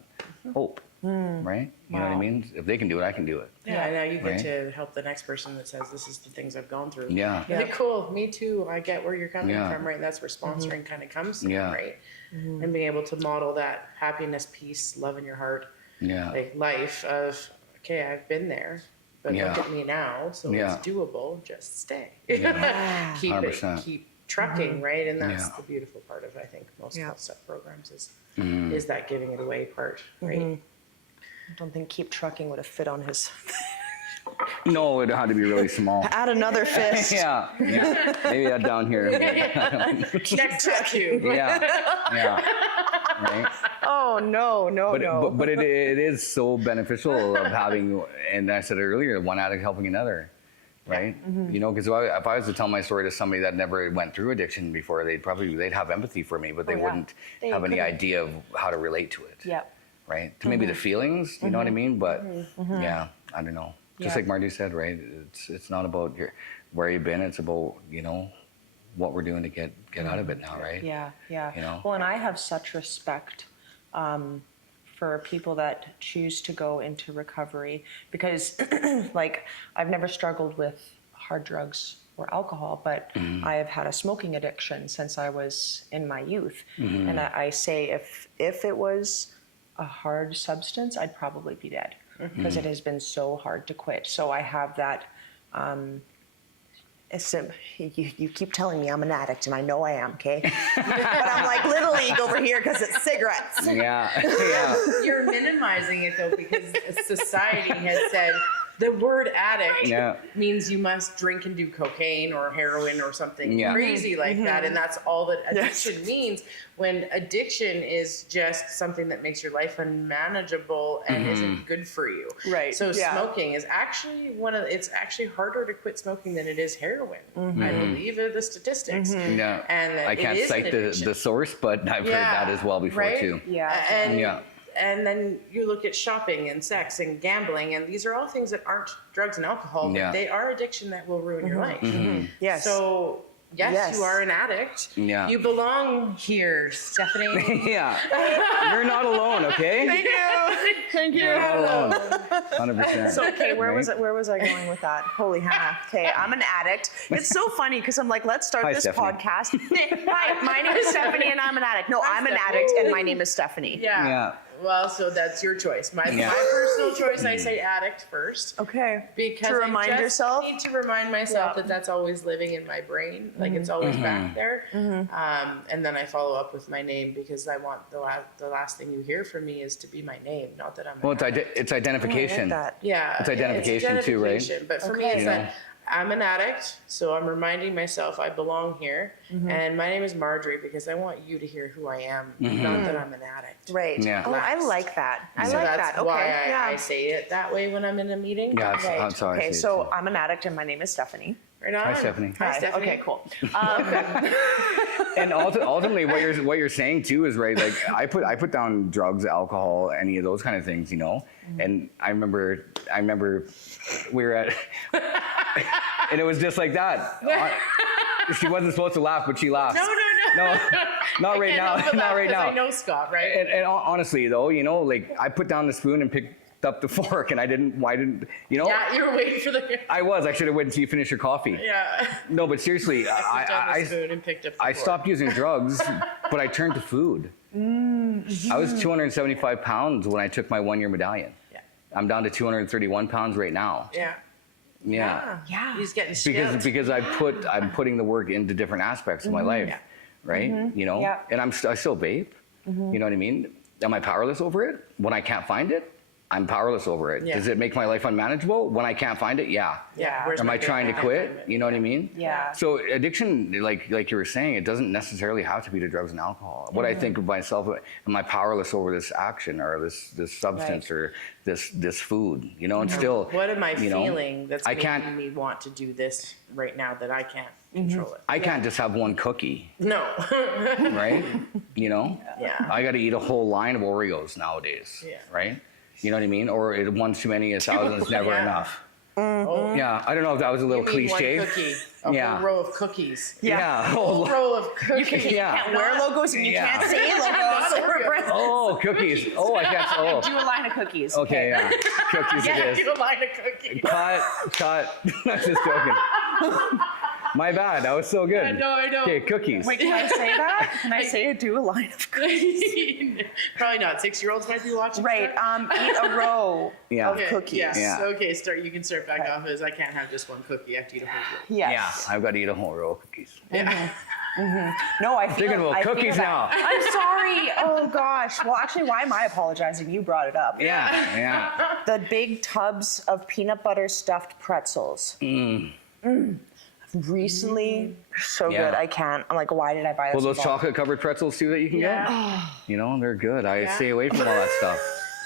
Hope, right? You know what I Wow. mean? If they can do it, I can do it. Yeah, now you get Right. to help the next person that says, this is the things I've gone through. Yeah. I think, cool, me too. I get where you're coming Yeah. from, right? And that's where sponsoring kind of comes from, Yeah. right? And being able to model that happiness, peace, love in your heart, Yeah. like life of, okay, I've been there, but Yeah. look at me now, so Yeah. it's doable, just stay. Yeah. keep 100%. Keep trucking, right? And that's Yeah. the beautiful part of, I think, most Yeah. 12-step programs Mm-hmm. is that giving it away part, right? I don't think keep trucking would have fit on his. No, it had to be really small. Add another fist. Yeah. Maybe that down here. Next tattoo. Yeah. Right. Oh no, no. But it is so beneficial of having, and I said it earlier, one addict helping another, right? Because if I was to tell my story to somebody that never went through addiction before, they'd have empathy for me, but they Oh, yeah. wouldn't They have any couldn't. idea of how to relate to it. Yep. Right? To maybe the feelings, you know what I mean? But yeah, I don't know. Just Yeah. like Margie said, right? It's not about where you've been. It's about what we're doing to get out of it now, right? Yeah. You know? Well, and I have such respect for people that choose to go into recovery because, like, I've never struggled with hard drugs or alcohol, but I have had a smoking addiction since I was in my youth. And I say if it was a hard substance, I'd probably be dead because it has been so hard to quit. So I have that. You keep telling me I'm an addict, and I know I am, okay? But I'm like Little League over here because it's cigarettes. Yeah. You're minimizing it though because society has said the word addict means you must drink and do cocaine or heroin or something crazy like that, and that's all that addiction means. When addiction is just something that makes your life unmanageable and isn't good for you. Right. So smoking is actually it's actually harder to quit smoking than it is heroin. I believe are the statistics. Yeah. And that I can't it is cite an addiction. the source, but I've heard that as well before right? too. Yeah. And then you look at shopping and sex and gambling, and these are all things that aren't drugs and alcohol, but they are addiction that will ruin your life. Yes. So, yes, you are an addict. Yeah. You belong here, Stephanie. Yeah. You're not alone, okay? Thank you. You're not alone. 100%. So, okay, where was Right? it? Where was I going with that? Holy Hannah. Okay, I'm an addict. It's so funny because I'm like, let's start Hi, this Stephanie. podcast. Hi, my name is Stephanie and I'm an addict. No, I'm an addict and my name is Stephanie. Yeah. Yeah. Well, so that's your choice. My Yeah. personal choice, I say addict first. Okay. Because To remind I just yourself? need to remind myself Yeah. that that's always living in my brain. Like it's always back there. And then I follow up with my name because I want the last thing you hear from me is to be my name, not that I'm. Well, an addict. it's identification. that. Yeah, It's identification too, right? identification. But for me, Okay. it's You know? that I'm an addict, so I'm reminding myself I belong here. And my name is Marjorie because I want you to hear who I am, not that I'm an addict. Right. Yeah. Oh, I like that. I So like that's that. Okay. why yeah. I say it that way when I'm in a meeting. Yeah, that's how I Okay, see it, so too. I'm an addict and my name is Stephanie. Right on. Hi, Stephanie. Hi, Stephanie. Okay, cool. And ultimately, what you're saying too is right. Like I put down drugs, alcohol, any of those kind of things, you know. And I remember we were at, and it was just like that. She wasn't supposed to laugh, but she laughed. No. Not right now. Not right now. I know Scott, right? And honestly, though, you know, like I put down the spoon and picked up the fork, and I didn't, you know. Yeah, you were waiting for the. I should have waited until you finish your coffee. Yeah. No, but seriously, Put down the spoon and picked up the I fork. stopped using drugs, but I turned to food. I was 275 pounds when I took my 1-year medallion. Yeah. I'm down to 231 pounds right now. Yeah. Yeah. Yeah. He's getting shit. Because I'm putting the work into different aspects of my life, Yeah. right? You know, Yeah. and I still vape. You know what I mean? Am I powerless over it? When I can't find it, I'm powerless over it. Yeah. Does it make my life unmanageable? When I can't find it, yeah. Yeah. Where's Am my I trying to big quit? habit? You know what I mean? Yeah. So addiction, like you were saying, it doesn't necessarily have to be to drugs and alcohol. What I think of myself, am I powerless over this action or this substance or this food? You know, and still. What am I you know, feeling that's I making can't. me want to do this right now that I can't control it? I can't just have one cookie, No. right? You know. Yeah. I got to eat a whole line of Oreos nowadays. Yeah. Right. You know what I mean? Or one's too many, 1,000 is never Yeah. enough. Oh, Yeah. I don't know if that was a little you mean cliche. one cookie, a Yeah. whole row of cookies. Yeah. A whole row of cookies. Yeah. Can't wear logos and you Yeah. can't say Not logos. Oreos. Oh, cookies. Oh, I guess. Oh. Do a line of cookies. Okay, yeah. Cookies Yeah, it is. do a line of cookies. Cut. I'm just joking. My bad. That was so good. I know. Okay, cookies. Wait, can I say that? Can I say do a line of cookies? Probably not. 6-year-olds might be watching. Right. that. Eat a row Yeah. of Okay, cookies. Yes. Yeah. Okay. You can start back off as I can't have just one cookie. I have to eat a whole row. Yes. Yeah, I've got to eat a whole row of cookies. Yeah. No, I feel Thinking about I feel cookies that. now. I'm sorry. Oh gosh. Well, actually, why am I apologizing? You brought it up. Yeah. The big tubs of peanut butter stuffed pretzels. Recently, so Yeah. good. I can't. I'm like, why did I buy this? Well, those in bulk? chocolate covered pretzels too that you can Yeah. get. You know, they're good. I Yeah. stay away from all that stuff.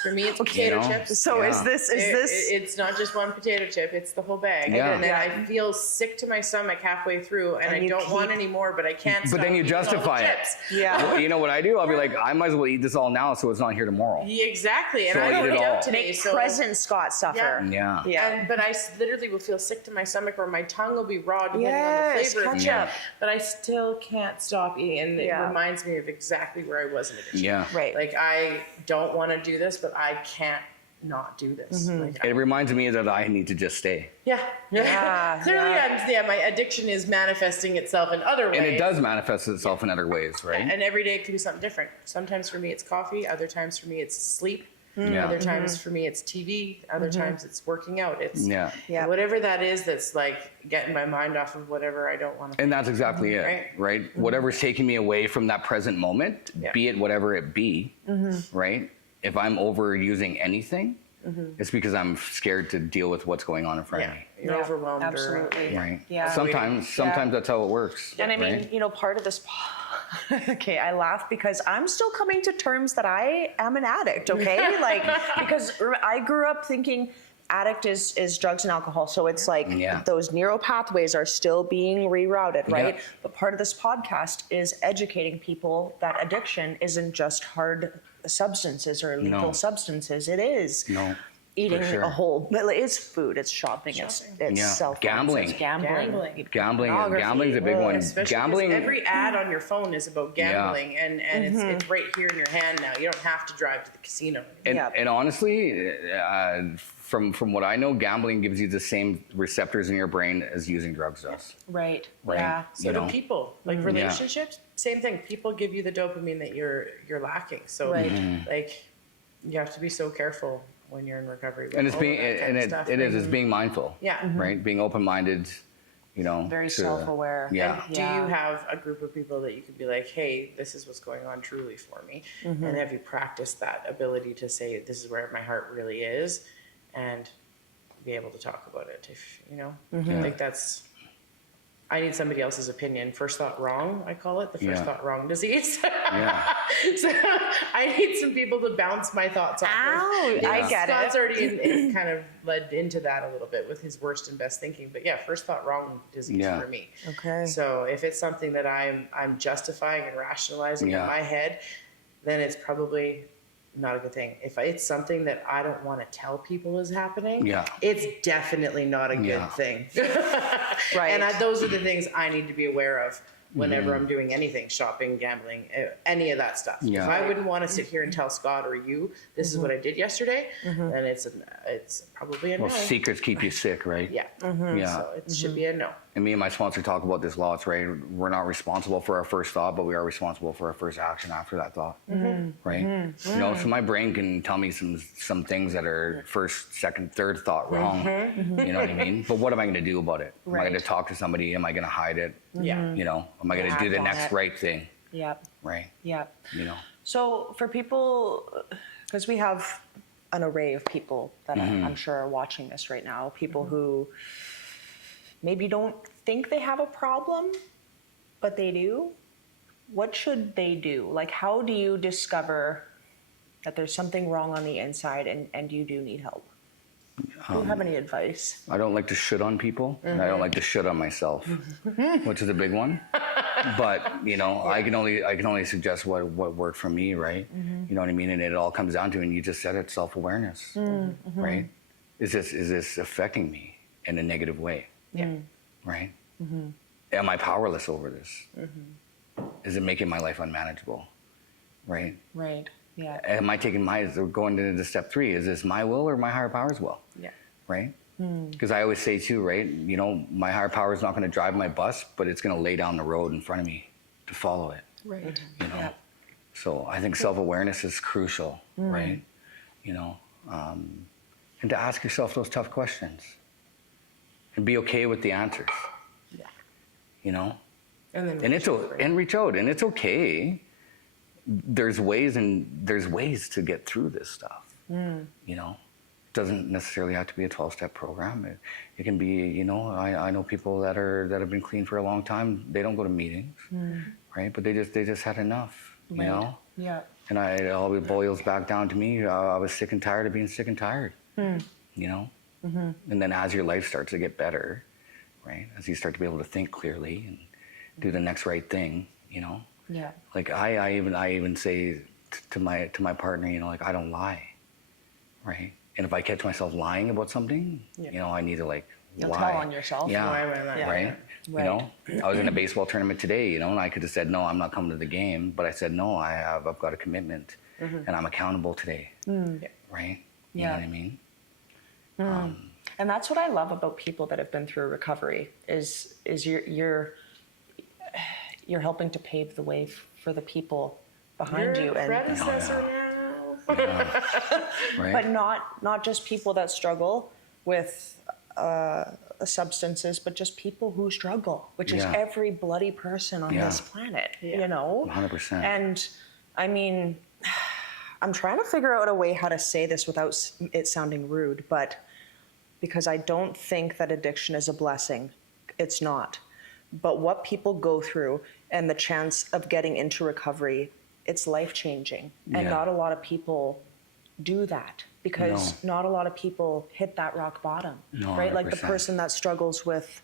For me, it's potato You know? chips. So Yeah. is this? It's not just one potato chip; it's the whole bag. Yeah. And then I feel sick to my stomach halfway through, and I you don't want keep- any more, but I can't. But stop then you eating all the justify it. chips. Yeah. Well, you know what I do? I'll be like, I might as well eat this all now so it's not here tomorrow. Yeah, exactly. And So I I eat don't it eat all. out today, Make so present Scott suffer. Yeah. Yeah. But I literally will feel sick to my stomach, or my tongue will be raw depending on Yes, the flavor of the ketchup. chip. But I still can't stop eating, and it Yeah. reminds me of exactly where I was in addiction. Yeah. Right. Like I don't want to do this, but I can't not do this. Like, It reminds me that I need to just stay. yeah. Yeah, Clearly, yeah. my addiction is manifesting itself in other ways. And it does manifest itself in other ways, right? And every day it can be something different. Sometimes for me it's coffee. Other times for me it's sleep. Yeah. Other times for me it's TV. Other times it's working out. It's Yeah. Yeah. whatever that is that's like getting my mind off of whatever I don't want to. And that's exactly it, right? Whatever's taking me away from that present moment, Yeah. be it whatever it be, right? If I'm overusing anything, it's because I'm scared to deal with what's going on in front Yeah, of me, you're overwhelmed. Absolutely. right? Yeah. Sometimes that's how it works. And I mean, right? you know, part of this. Okay, I laugh because I'm still coming to terms that I am an addict. Okay, like because I grew up thinking addict is drugs and alcohol, so it's like Yeah. those neural pathways are still being rerouted, right? Yeah. But part of this podcast is educating people that addiction isn't just hard substances or lethal No. substances. It is. No. Eating For sure. a whole, it's food, it's shopping, it's Yeah. cell phones, Gambling. it's gambling. Pornography. Gambling's a big one. Especially 'cause Gambling. every ad on your phone is about gambling, and it's right here in your hand now. You don't have to drive to the casino. And, Yeah. and honestly, from what I know, gambling gives you the same receptors in your brain as using drugs does. Right. Right. Yeah. So You do know? people. Like relationships, same thing. People give you the dopamine that you're lacking. So Right. like you have to be so careful when you're in recovery. And it's being, it's being mindful. Yeah. Right? Being open-minded, you know. Very self-aware. Yeah. And do you have a group of people that you could be like, hey, this is what's going on truly for me? And have you practiced that ability to say, this is where my heart really is, and be able to talk about it, if you know? I think that's, I need somebody else's opinion. First thought wrong, I call it, the first thought wrong disease. So I need some people to bounce my thoughts off. Ow, I get Scott's it. already kind of led into that a little bit with his worst and best thinking. But yeah, first thought wrong disease for me. Okay. So if it's something that I'm justifying and rationalizing in my head, then it's probably not a good thing. If it's something that I don't want to tell people is happening, it's definitely not a good thing. Right. And those are the things I need to be aware of whenever I'm doing anything, shopping, gambling, any of that stuff. If I wouldn't want to sit here and tell Scott or you, this is what I did yesterday, then it's probably a no. Well, secrets keep you sick, right? Yeah. So it should be a no. And me and my sponsor talk about this lots, right? We're not responsible for our first thought, but we are responsible for our first action after that thought, right? You know, so my brain can tell me some things that are first, second, third thought wrong. You know what I mean? But what am I going to do about it? Am I going to talk to somebody? Am I going to hide it? Yeah. You know, am I going to do the next right thing? Yep. Right? Yep. You know. So for people, because we have an array of people that I'm sure are watching this right now, people who maybe don't think they have a problem, but they do. What should they do? Like, how do you discover that there's something wrong on the inside and you do need help? Do you have any advice? I don't like to shit on people, and I don't like to shit on myself, which is a big one. But you know, I can only suggest what worked for me, right? You know what I mean? And it all comes down to, and you just said it, self-awareness, right? Is this affecting me in a negative way? Yeah. Right? Am I powerless over this? Is it making my life unmanageable? Right? Right. Yeah. Am I taking going into step 3? Is this my will or my higher power's will? Yeah. Right? Because I always say too, right? You know, my higher power is not going to drive my bus, but it's going to lay down the road in front of me to follow it. Right. You know? So I think self-awareness is crucial, right? You know, and to ask yourself those tough questions and be okay with the answers. Yeah. You know? And then reach out, and it's okay. There's ways to get through this stuff. You know, it doesn't necessarily have to be a 12-step program. It can be, you know, I know people that have been clean for a long time. They don't go to meetings, right? But they just had enough, you know. Yeah. And it all boils back down to me. I was sick and tired of being sick and tired. You know, and then as your life starts to get better, right? As you start to be able to think clearly and do the next right thing, you know. Yeah. Like I even say to my partner, you know, like I don't lie, right? And if I catch myself lying about something, you know, I need to like You'll lie. tell on yourself. Yeah, Yeah. right. You know, I was in a baseball tournament today, you know, and I could have said no, I'm not coming to the game, but I said no, I've got a commitment, and I'm accountable today, right? You know what I mean? And that's what I love about people that have been through recovery is you're helping to pave the way for the people behind you, and predecessor Right. but not just people that struggle with substances, but just people who struggle, which is every bloody person on this planet, you know? 100%. And I mean, I'm trying to figure out a way how to say this without it sounding rude, but because I don't think that addiction is a blessing. It's not. But what people go through and the chance of getting into recovery, it's life-changing. And not a lot of people do that because not a lot of people hit that rock bottom, right? 100%. Like the person that struggles with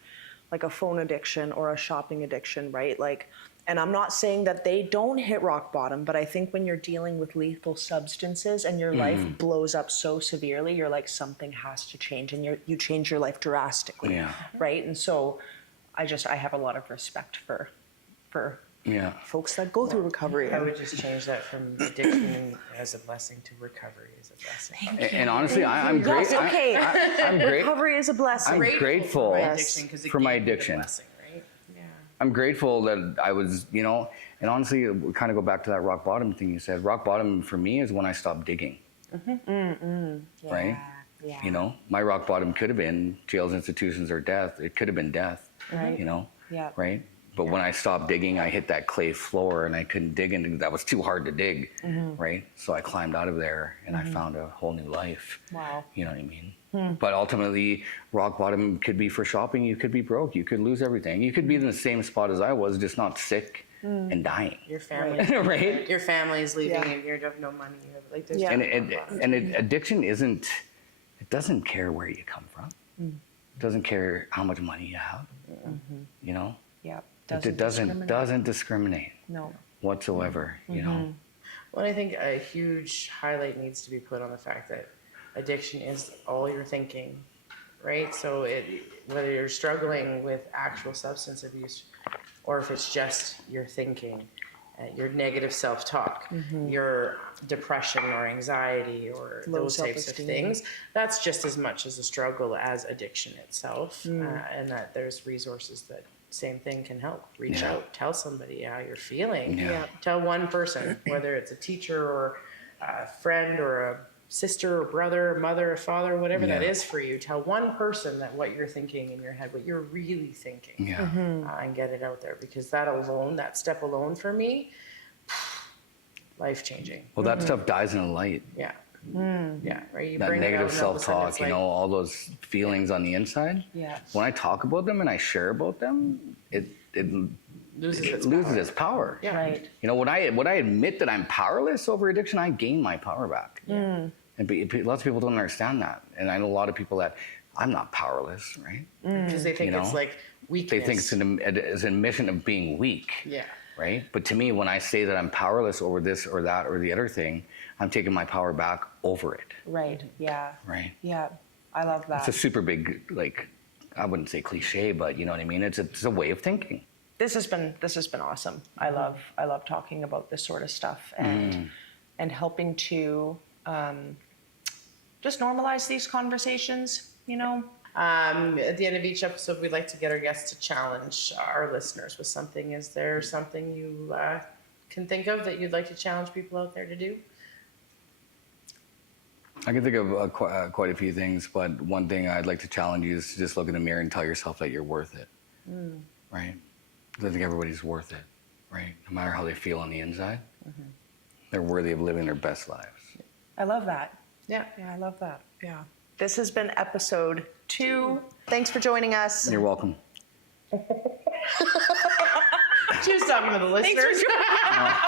like a phone addiction or a shopping addiction, right? Like, and I'm not saying that they don't hit rock bottom, but I think when you're dealing with lethal substances and your life blows up so severely, you're like, something has to change, and you change your life drastically, right? And so I have a lot of respect for folks that go through recovery. I would just change that from addiction as a blessing to recovery as a blessing. And honestly, I'm great. Yes, okay. I'm great. Recovery is a blessing. I'm grateful for my addiction, blessing, right? Yeah. I'm grateful that I was, you know, and honestly, we kind of go back to that rock bottom thing you said. Rock bottom for me is when I stopped digging. right? Yeah. You know, my rock bottom could have been jails, institutions, or death. It could have been death, Right. you know, Yeah. right? But when I stopped digging, I hit that clay floor and I couldn't dig into that. Was too hard to dig, right? So I climbed out of there and I found a whole new life. Wow. You know what I mean? But ultimately, rock bottom could be for shopping. You could be broke. You could lose everything. You could be in the same spot as I was, just not sick and dying. Your family, Right? Your family's leaving, Yeah. and you have no money. You have, like, there's Yeah. And addiction isn't. It doesn't care where you come from. It doesn't care how much money you have. You know. Yeah. It discriminate. doesn't discriminate No. whatsoever. You know. Well, I think a huge highlight needs to be put on the fact that addiction is all you're thinking, right? So whether you're struggling with actual substance abuse or if it's just your thinking, your negative self-talk, your depression or anxiety or Low those types of self-esteem. things, that's just as much as a struggle as addiction itself. And that there's resources that same thing can help. Reach out, tell somebody how you're feeling. Yeah. Tell one person, whether it's a teacher or a friend or a sister or brother, mother or father, whatever that is for you. Tell one person that what you're thinking in your head, what you're really thinking, Yeah. and get it out there, because that alone, that step alone for me, life changing. Well, that stuff dies in the light. Yeah. Yeah. Right. You That bring it out negative and all of a sudden self-talk, it's you like- know, all those feelings on the inside. Yeah. When I talk about them and I share about them, it loses its power. Yeah. Right. You know, when I admit that I'm powerless over addiction, I gain my power back. And lots of people don't understand that. And I know a lot of people that I'm not powerless, right? Because they think You it's know, like weakness. They think it's an admission of being weak. Yeah. Right? But to me, when I say that I'm powerless over this or that or the other thing, I'm taking my power back over it. Right. Yeah. Right? Yeah. I love that. It's a super big, like, I wouldn't say cliche, but you know what I mean? It's a way of thinking. This has been awesome. I love talking about this sort of stuff and helping to just normalize these conversations, you know. At the end of each episode, we'd like to get our guests to challenge our listeners with something. Is there something you can think of that you'd like to challenge people out there to do? I can think of quite a few things, but one thing I'd like to challenge you is to just look in the mirror and tell yourself that you're worth it. Right? I think everybody's worth it, right? No matter how they feel on the inside, they're worthy of living their best lives. I love that. Yeah. Yeah, I love that. Yeah. This has been episode 2. Thanks for joining us. You're welcome. She was talking to the listeners. Thanks for joining us.